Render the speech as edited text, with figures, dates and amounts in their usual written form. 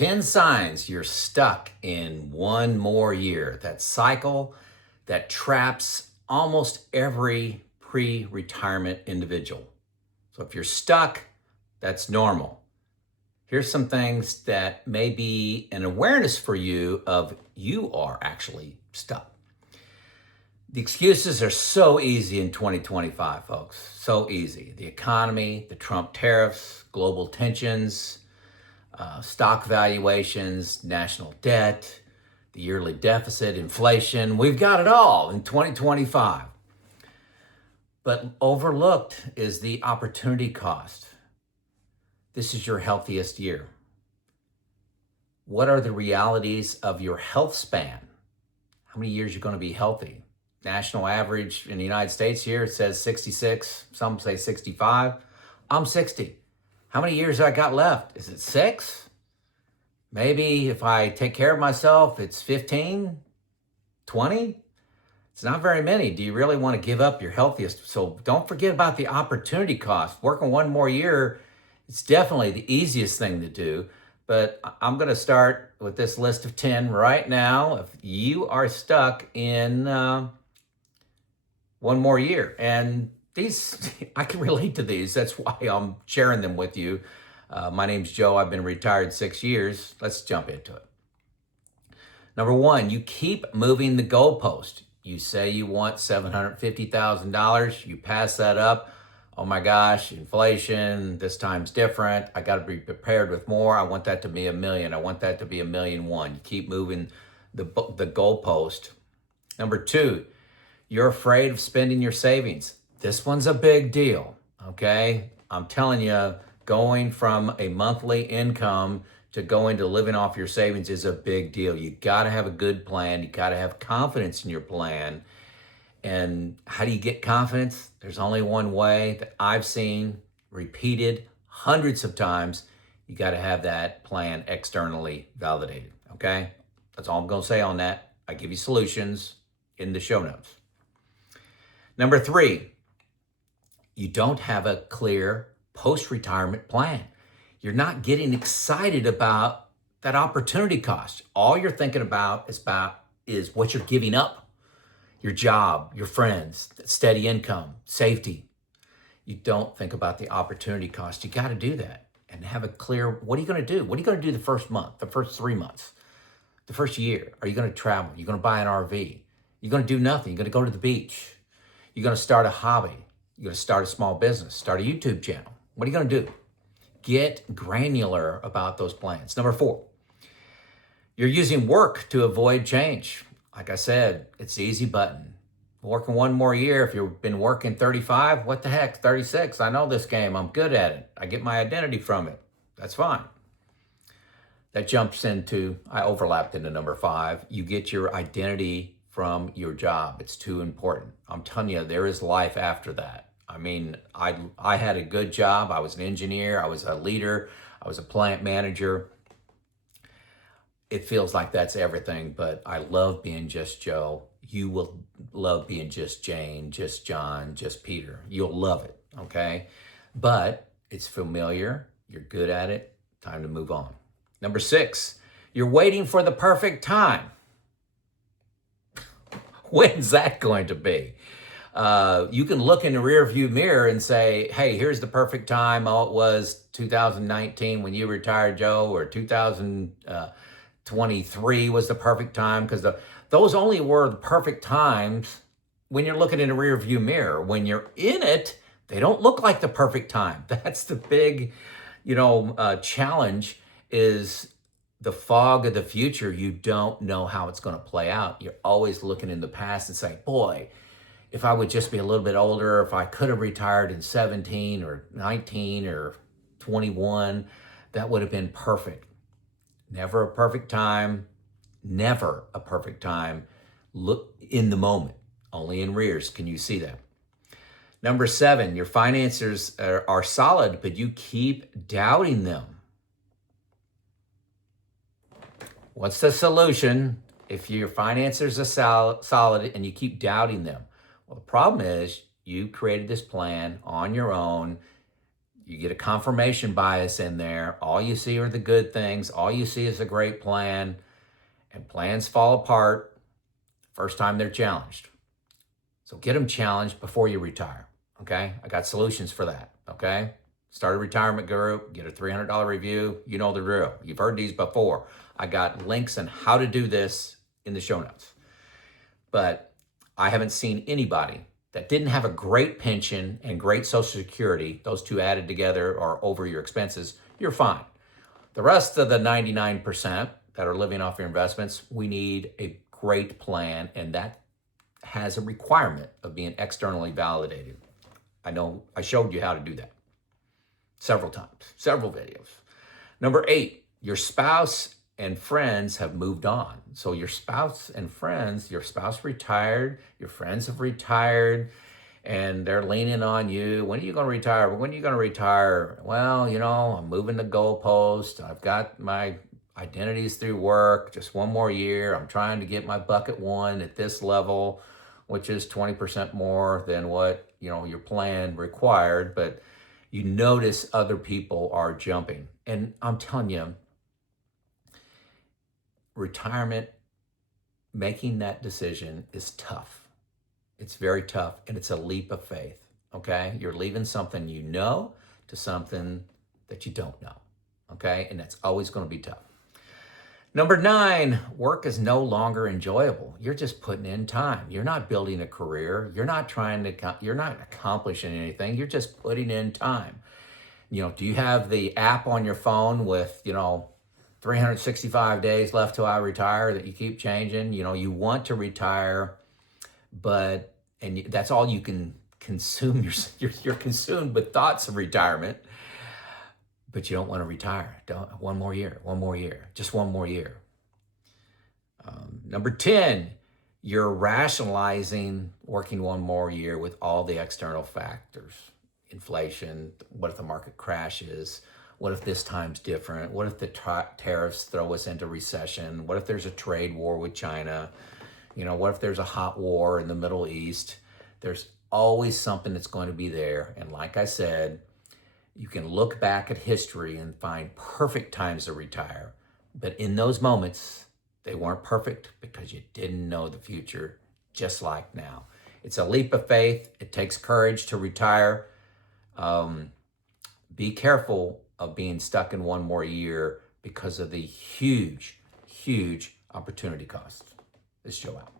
10 signs you're stuck in one more year. That cycle that traps almost every pre-retirement individual. So if you're stuck, that's normal. Here's some things that may be an awareness for you of you are actually stuck. The excuses are so easy in 2025, folks. So easy. The economy, the Trump tariffs, global tensions, stock valuations, national debt, the yearly deficit, inflation. We've got it all in 2025. But overlooked is the opportunity cost. This is your healthiest year. What are the realities of your health span? How many years you're going to be healthy? National average in the United States here, it says 66. Some say 65. I'm 60. How many years I got left? Is it 6? Maybe if I take care of myself, it's 15, 20. It's not very many. Do you really want to give up your healthiest? So don't forget about the opportunity cost. Working one more year, it's definitely the easiest thing to do. But I'm going to start with this list of 10 right now. If you are stuck in one more year, and these, I can relate to these. That's why I'm sharing them with you. My name's Joe. I've been retired 6 years. Let's jump into it. Number one, you keep moving the goalpost. You say you want $750,000. You pass that up. Oh my gosh, inflation, this time's different. I got to be prepared with more. I want that to be $1 million. I want that to be $1.1 million. You keep moving the goalpost. Number two, you're afraid of spending your savings. This one's a big deal, okay? I'm telling you, going from a monthly income to going to living off your savings is a big deal. You got to have a good plan. You got to have confidence in your plan. And how do you get confidence? There's only one way that I've seen repeated hundreds of times. You got to have that plan externally validated, okay? That's all I'm going to say on that. I give you solutions in the show notes. Number three, you don't have a clear post-retirement plan. You're not getting excited about that opportunity cost. All you're thinking about is what you're giving up. Your job, your friends, steady income, safety. You don't think about the opportunity cost. You got to do that and have a clear, what are you going to do? What are you going to do the first month, the first 3 months, the first year? Are you going to travel? You're going to buy an RV? You're going to do nothing. You're going to go to the beach. You're going to start a hobby. You're going to start a small business, start a YouTube channel. What are you going to do? Get granular about those plans. Number four, you're using work to avoid change. Like I said, it's the easy button. Working one more year, if you've been working 35, what the heck, 36? I know this game, I'm good at it. I get my identity from it. That's fine. That jumps into, I overlapped into number 5. You get your identity from your job. It's too important. I'm telling you, there is life after that. I mean, I had a good job. I was an engineer. I was a leader. I was a plant manager. It feels like that's everything, but I love being just Joe. You will love being just Jane, just John, just Peter. You'll love it, okay? But it's familiar. You're good at it. Time to move on. Number 6, you're waiting for the perfect time. When's that going to be? You can look in the rearview mirror and say, hey, here's the perfect time. Oh, it was 2019 when you retired, Joe, or 2023 was the perfect time, because those only were the perfect times when you're looking in the rearview mirror. When you're in it, they don't look like the perfect time. That's the big, challenge, is the fog of the future. You don't know how it's going to play out. You're always looking in the past and saying, boy, if I would just be a little bit older, if I could have retired in 17 or 19 or 21, that would have been perfect. Never a perfect time. Never a perfect time. Look in the moment. Only in rears can you see that. Number 7, your finances are solid, but you keep doubting them. What's the solution if your finances are solid and you keep doubting them? Well, the problem is you created this plan on your own. You get a confirmation bias in there. All you see are the good things. All you see is a great plan, and plans fall apart first time they're challenged. So get them challenged before you retire, okay? I got solutions for that, okay? Start a retirement guru, get a $300 review. You know the drill. You've heard these before. I got links on how to do this in the show notes. But I haven't seen anybody that didn't have a great pension and great Social Security, those two added together or over your expenses, you're fine. The rest of the 99% that are living off your investments, we need a great plan, and that has a requirement of being externally validated. I know I showed you how to do that several times, several videos. Number 8, your spouse and friends have moved on. So your spouse and friends, your spouse retired, your friends have retired, and they're leaning on you. When are you going to retire? When are you going to retire? Well, you know, I'm moving to Goalpost. I've got my identities through work. Just one more year. I'm trying to get my bucket one at this level, which is 20% more than what, you know, your plan required. But you notice other people are jumping. And I'm telling you, retirement, making that decision is tough. It's very tough, and it's a leap of faith, okay? You're leaving something you know to something that you don't know, okay? And that's always going to be tough. Number 9, work is no longer enjoyable. You're just putting in time. You're not building a career. You're not accomplishing anything. You're just putting in time. You know, do you have the app on your phone with, 365 days left till I retire that you keep changing? You know, you want to retire, but, and that's all you can consume. You're consumed with thoughts of retirement, but you don't want to retire. One more year, just one more year. Number 10, you're rationalizing working one more year with all the external factors. Inflation, what if the market crashes? What if this time's different? What if the tariffs throw us into recession? What if there's a trade war with China? You know, what if there's a hot war in the Middle East? There's always something that's going to be there. And like I said, you can look back at history and find perfect times to retire. But in those moments, they weren't perfect because you didn't know the future, just like now. It's a leap of faith. It takes courage to retire. Be careful of being stuck in one more year because of the huge, huge opportunity costs. This show out.